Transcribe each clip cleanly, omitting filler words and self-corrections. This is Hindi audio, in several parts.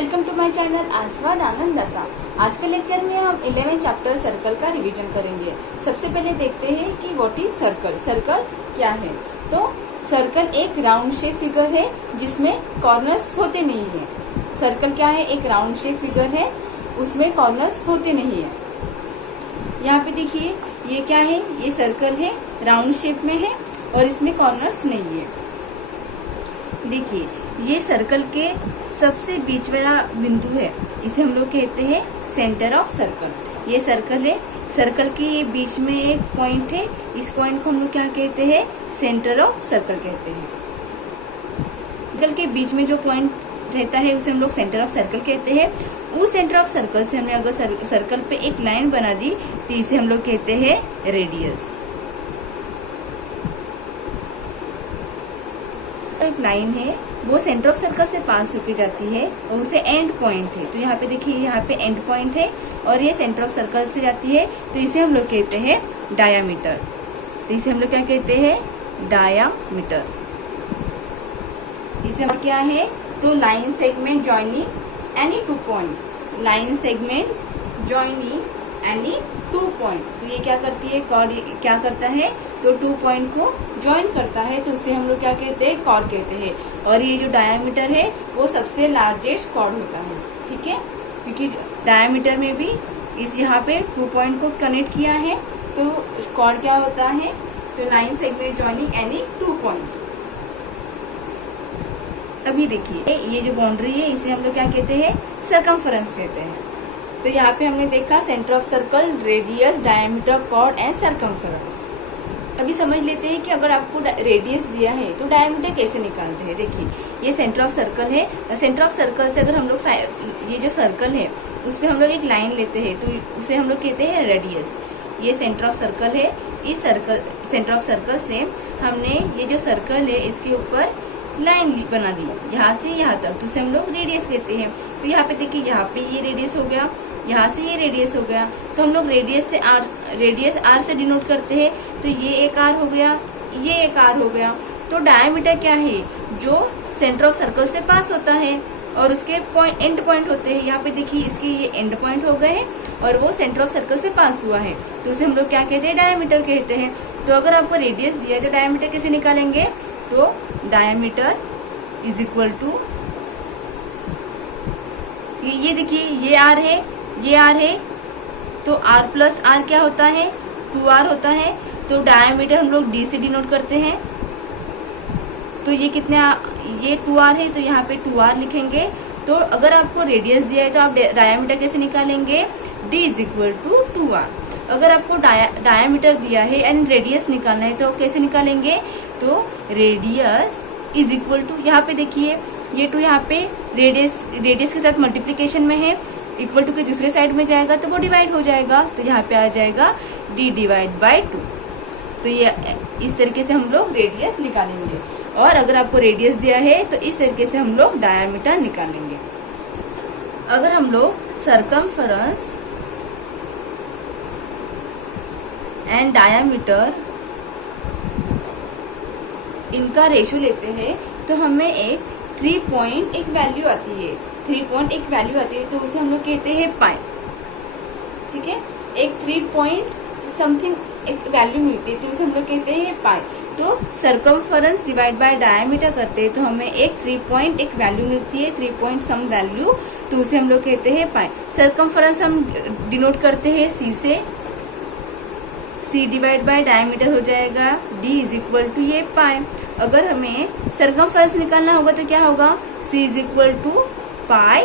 वेलकम टू माय चैनल आस्वाद आनंदाचा। आज के लेक्चर में हम 11 चैप्टर सर्कल का रिवीजन करेंगे। सबसे पहले देखते हैं कि व्हाट इज सर्कल। सर्कल क्या है? तो सर्कल एक राउंड शेप फिगर है जिसमें कॉर्नर्स होते नहीं है। सर्कल क्या है? एक राउंड शेप फिगर है, उसमें कॉर्नर्स होते नहीं है। यहाँ पे देखिए ये क्या है? ये सर्कल है, राउंड शेप में है और इसमें कॉर्नर्स नहीं है। देखिए ये सर्कल के सबसे बीच वाला बिंदु है, इसे हम लोग कहते हैं सेंटर ऑफ सर्कल। ये सर्कल है, सर्कल के ये बीच में एक पॉइंट है, इस पॉइंट को हम लोग क्या कहते हैं? सेंटर ऑफ सर्कल कहते हैं। सर्कल के बीच में जो पॉइंट रहता है उसे हम लोग सेंटर ऑफ सर्कल कहते हैं। उस सेंटर ऑफ सर्कल से हमने अगर सर्कल पे एक लाइन बना दी तो इसे हम लोग कहते हैं रेडियस। एक लाइन है वो सेंटर ऑफ सर्कल से पास होके जाती है और उसे एंड पॉइंट है। तो यहाँ पे देखिए यहाँ पे एंड पॉइंट है और ये सेंटर ऑफ सर्कल से जाती है तो इसे हम लोग कहते हैं डायामीटर। तो इसे हम लोग क्या कहते हैं? डायामीटर। इसे हम क्या है? तो line segment joining any two point. Line segment joining any two point. तो ये क्या करती है? कॉर्ड क्या करता है? तो 2 पॉइंट को ज्वाइन करता है तो उसे हम लोग क्या कहते हैं? कॉर्ड कहते हैं। और ये जो डायामीटर है वो सबसे लार्जेस्ट कॉर्ड होता है, ठीक है? क्योंकि डायामीटर में भी इस यहाँ पे 2 पॉइंट को कनेक्ट किया है तो कॉर्ड क्या होता है? तो line segment joining any 2 point. अभी देखिए ये जो बाउंड्री है इसे हम लोग क्या कहते हैं? सर्कमफरेंस कहते हैं। तो यहाँ पे हमने देखा centre of circle, radius, diameter, chord and circumference. अभी समझ लेते हैं कि अगर आपको रेडियस दिया है तो डायमीटर कैसे निकालते हैं। देखिए ये सेंटर ऑफ सर्कल है, सेंटर ऑफ सर्कल से अगर हम लोग ये जो सर्कल है उस पर हम लोग एक लाइन लेते हैं तो उसे हम लोग कहते हैं रेडियस। ये सेंटर ऑफ सर्कल है, इस सर्कल सेंटर ऑफ सर्कल से हमने ये जो सर्कल है इसके ऊपर लाइन बना दी यहाँ से यहाँ तक, तो उसे हम लोग रेडियस कहते हैं। तो यहाँ पे देखिए यहाँ पे ये रेडियस हो गया, यहाँ से ये रेडियस हो गया, तो हम लोग रेडियस आर से डिनोट करते हैं। तो ये एक आर हो गया, ये एक आर हो गया। तो डायमीटर क्या है? जो सेंटर ऑफ सर्कल से पास होता है और उसके एंड पॉइंट होते हैं। यहाँ पे देखिए इसके ये एंड पॉइंट हो गए हैं और वो सेंटर ऑफ सर्कल से पास हुआ है तो उसे हम लोग क्या कहते हैं? डायमीटर कहते हैं। तो अगर आपको रेडियस दिया है तो डायमीटर कैसे निकालेंगे? तो डायमीटर इज इक्वल टू ये देखिए ये आर है, ये आर है, तो आर प्लस आर क्या होता है? 2r होता है। तो डायमीटर हम लोग d से डिनोट करते हैं। तो ये कितने ये 2r है तो यहाँ पे 2r लिखेंगे। तो अगर आपको रेडियस दिया है तो आप डायमीटर कैसे निकालेंगे? d is equal to 2r। अगर आपको डायमीटर दिया है एंड रेडियस निकालना है तो कैसे निकालेंगे? तो रेडियस इज इक्वल टू, यहाँ पे देखिए ये 2 यहाँ पे रेडियस के साथ मल्टीप्लिकेशन में है, इक्वल टू के दूसरे साइड में जाएगा तो वो डिवाइड हो जाएगा, तो यहाँ पे आ जाएगा d डिवाइड बाई 2। तो ये इस तरीके से हम लोग रेडियस निकालेंगे। और अगर आपको रेडियस दिया है तो इस तरीके से हम लोग डायमीटर निकालेंगे। अगर हम लोग सर्कमफरेंस एंड डायमीटर इनका रेशियो लेते हैं तो हमें एक 3 पॉइंट एक वैल्यू आती है। 3 पॉइंट एक वैल्यू आती है तो उसे हम लोग कहते हैं पाई, ठीक है? एक 3 पॉइंट समथिंग एक वैल्यू मिलती है तो उसे हम लोग कहते हैं पाई। तो सर्कमफरेंस डिवाइड बाय डायमीटर करते हैं तो हमें एक 3 पॉइंट एक वैल्यू मिलती है, 3 पॉइंट सम वैल्यू, तो उसे हम लोग कहते हैं पाई। सर्कमफरेंस हम डिनोट करते हैं सी से, c डिवाइड बाय डायमीटर हो जाएगा d इज इक्वल टू ये पाई। अगर हमें सर्कमफरेंस निकालना होगा तो क्या होगा? c is equal to pi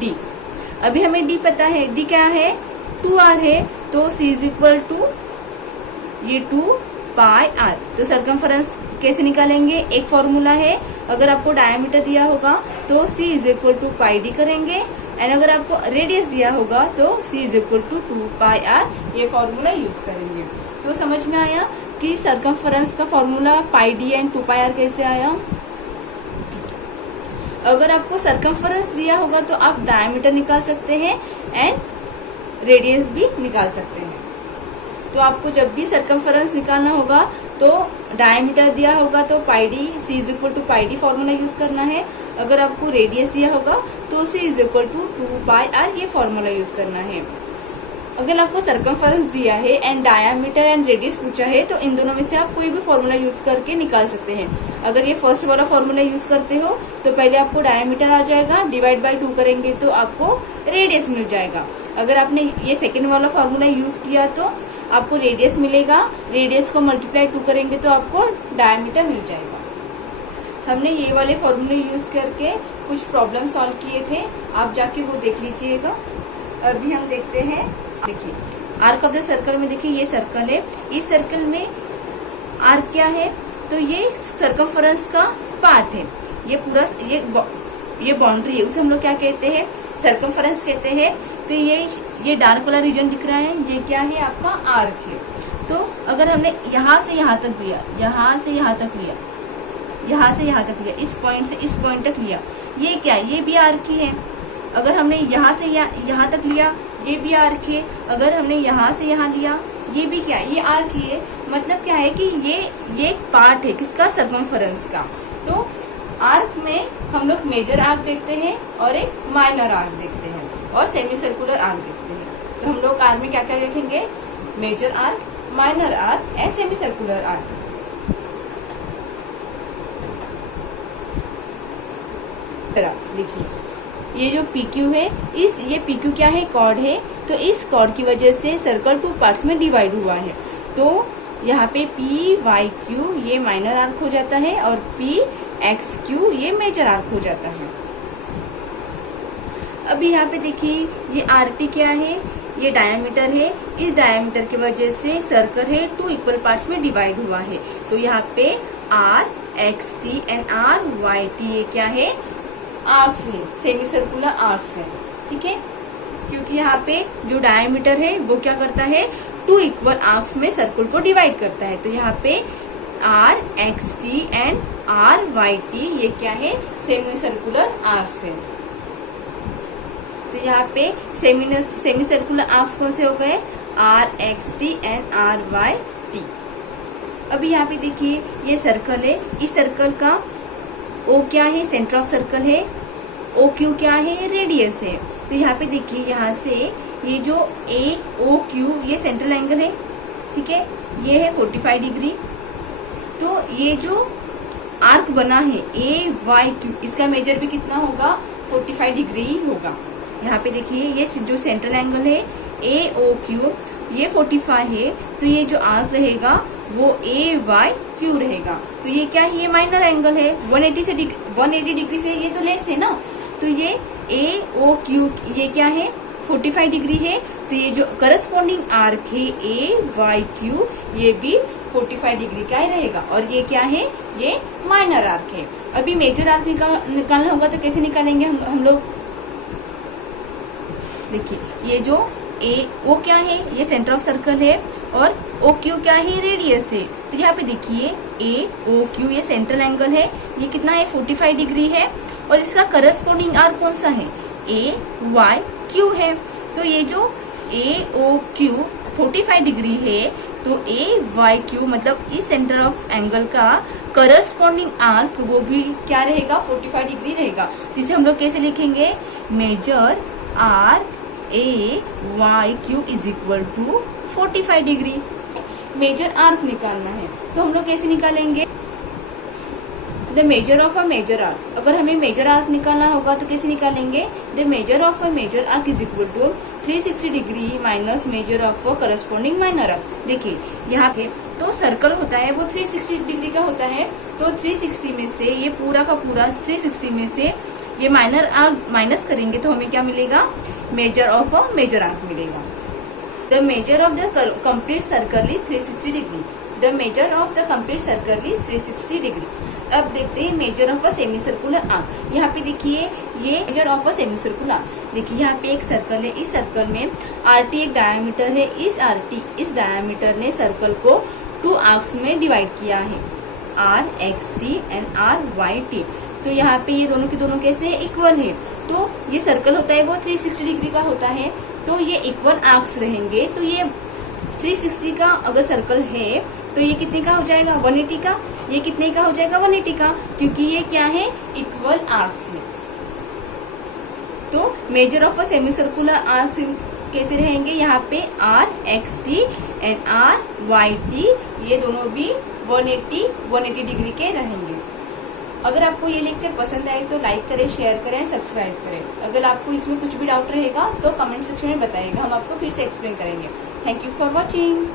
d। अभी हमें d पता है, d क्या है? 2r है, तो c इज इक्वल टू ये 2 पाई r। तो सर्कमफरेंस कैसे निकालेंगे? एक फॉर्मूला है, अगर आपको डायमीटर दिया होगा तो c is equal to pi d करेंगे एंड अगर आपको रेडियस दिया होगा तो c is equal to 2 pi r, ये फॉर्मूला यूज करेंगे। तो समझ में आया कि सर्कमफरेंस का formula pi d and 2 pi r कैसे आया। अगर आपको सर्कमफरेंस दिया होगा तो आप डायमीटर निकाल सकते हैं एंड रेडियस भी निकाल सकते हैं। तो आपको जब भी सर्कमफरेंस निकालना होगा तो डायमीटर दिया होगा तो pi D, C is equal to pi D formula use करना है। अगर आपको रेडियस दिया होगा तो उसे इज इक्वल टू 2πr ये फॉर्मूला यूज करना है। अगर आपको सर्कमफरेंस दिया है एंड डायामीटर एंड रेडियस पूछा है तो इन दोनों में से आप कोई भी फॉर्मूला यूज करके निकाल सकते हैं। अगर ये फर्स्ट वाला फॉर्मूला यूज करते हो तो पहले आपको डायामीटर आ जाएगा, डिवाइड बाय 2 करेंगे तो आपको रेडियस मिल जाएगा। अगर आपने ये सेकेंड वाला फॉर्मूला यूज किया तो आपको रेडियस मिलेगा, रेडियस को मल्टीप्लाई 2 करेंगे तो आपको डायामीटर मिल जाएगा। हमने ये वाले फॉर्मूले यूज करके कुछ प्रॉब्लम सॉल्व किए थे, आप जाके वो देख लीजिएगा। अभी हम देखते हैं, देखिए आर्क ऑफ द सर्कल में देखिए ये सर्कल है, इस सर्कल में आर्क क्या है तो ये सर्कमफरेंस का पार्ट है, ये पूरा ये बाउंड्री है, उसे हम लोग क्या कहते हैं सर्कमफरेंस कहते हैं। तो ये डार्क वाला रीजन दिख रहा है, ये क्या है आपका आर्क है। तो अगर हमने यहाँ से यहाँ तक लिया, यहाँ से यहाँ तक लिया, यहाँ से यहाँ तक लिया, इस पॉइंट से इस पॉइंट तक लिया, ये क्या है, ये भी आर्क ही है। अगर हमने यहाँ से यहाँ तक लिया, ये भी आर्क है। अगर हमने यहाँ से यहाँ लिया, ये भी क्या है, ये आर्क ही है। मतलब क्या है कि ये एक पार्ट है किसका, सर्कमफरेंस का। तो आर्क में हम लोग मेजर आर्क देखते हैं और एक माइनर आर्क देखते हैं और सेमी सर्कुलर आर्क देखते हैं। तो हम लोग आर्क में क्या क्या देखेंगे, major arc, minor arc and semicircular arc. देखिए ये जो PQ है, ये PQ क्या है, कॉर्ड है। तो इस कॉर्ड की वजह से सर्कल 2 पार्ट्स में डिवाइड हुआ है। तो यहाँ पे PYQ ये माइनर आर्क हो जाता है और PXQ ये मेजर आर्क हो जाता है। अभी यहाँ पे देखिए ये RT क्या है, ये डायमीटर है। इस डायमीटर की वजह से सर्कल है 2 इक्वल पार्ट्स में डिवाइड हुआ है। तो यहाँ पे RXT एंड RYT ये क्या है, आर्क्स है, सेमी सर्कुलर आर्क्स है, ठीक है। क्योंकि यहाँ पे जो डायमीटर है वो क्या करता है, 2 इक्वल आर्क्स में सर्कल को डिवाइड करता है। तो यहाँ पे RXT एंड RYT ये क्या है, सेमी सर्कुलर आर्क्स है। तो यहाँ पे सेमी सर्कुलर आर्क्स कौन से हो गए, RXT एंड RYT। अभी यहाँ पे देखिए ये सर्कल है, इस सर्कल का O क्या है, सेंटर ऑफ सर्कल है, OQ क्या है, रेडियस है। तो यहाँ पे देखिए यहाँ से ये जो AOQ ये सेंट्रल एंगल है, ठीक है, ये है 45 डिग्री। तो ये जो आर्क बना है AYQ, इसका मेजर भी कितना होगा, 45 डिग्री ही होगा। यहाँ पे देखिए ये जो सेंट्रल एंगल है AOQ ये 45 है, तो ये जो आर्क रहेगा वो AYQ रहेगा। तो ये क्या है, ये माइनर एंगल है, 180 डिग्री से ये तो लेस है ना। तो ये AOQ ये क्या है, 45 डिग्री है। तो ये जो करस्पॉन्डिंग आर्क है AYQ ये भी 45 डिग्री का ही रहेगा। और ये क्या है, ये माइनर आर्क है। अभी मेजर आर्क निकालना होगा तो कैसे निकालेंगे हम लोग, देखिए ये जो O क्या है, ये सेंटर ऑफ सर्कल है और OQ क्या है, रेडियस है। तो यहाँ पे देखिए AOQ ये सेंट्रल एंगल है, ये कितना है, 45 डिग्री है। और इसका करस्पॉन्डिंग आर्क कौन सा है, AYQ है। तो ये जो AOQ 45 डिग्री है, तो AYQ मतलब इस सेंटर ऑफ एंगल का करस्पॉन्डिंग आर्क वो भी क्या रहेगा, 45 डिग्री रहेगा। जिसे हम लोग कैसे लिखेंगे, measure RAYQ is equal to 45 degree. Major arc निकालना है तो हम लोग कैसे निकालेंगे, the measure of a major arc. अगर हमें मेजर आर्क निकालना होगा तो कैसे निकालेंगे, the measure of a major arc is equal to 360 degree minus measure of a corresponding minor arc. देखिए यहाँ पे तो सर्कल होता है वो 360 डिग्री का होता है। तो 360 में से ये पूरा का पूरा 360 में से ये माइनर आर्क माइनस करेंगे तो हमें क्या मिलेगा, measure of a major arc मिलेगा। The measure of the complete circle is 360 degree. The measure of the complete circle is 360 degree. अब देखते हैं measure of a semicircular arc. यहाँ पे देखिए ये measure of a semicircular arc. देखिए यहाँ पे एक सर्कल है, इस सर्कल में RT एक डायमीटर है। इस डायमीटर ने सर्कल को 2 आर्क्स में डिवाइड किया है, RXT एंड RYT। तो यहाँ पे ये दोनों के दोनों कैसे इक्वल है। तो ये सर्कल होता है वो 360 डिग्री का होता है, तो ये इक्वल आर्क्स रहेंगे। तो ये 360 का अगर सर्कल है तो ये कितने का हो जाएगा, 180 का। ये कितने का हो जाएगा 180 का, क्योंकि ये क्या है इक्वल आर्क्स है। तो measure of a semicircular arcs कैसे रहेंगे, यहाँ पे R X T and R Y T, ये दोनों भी 180 डिग्री के रहेंगे। अगर आपको ये लेक्चर पसंद आए तो लाइक करें, शेयर करें, सब्सक्राइब करें। अगर आपको इसमें कुछ भी डाउट रहेगा तो कमेंट सेक्शन में बताइएगा, हम आपको फिर से एक्सप्लेन करेंगे। Thank you for watching.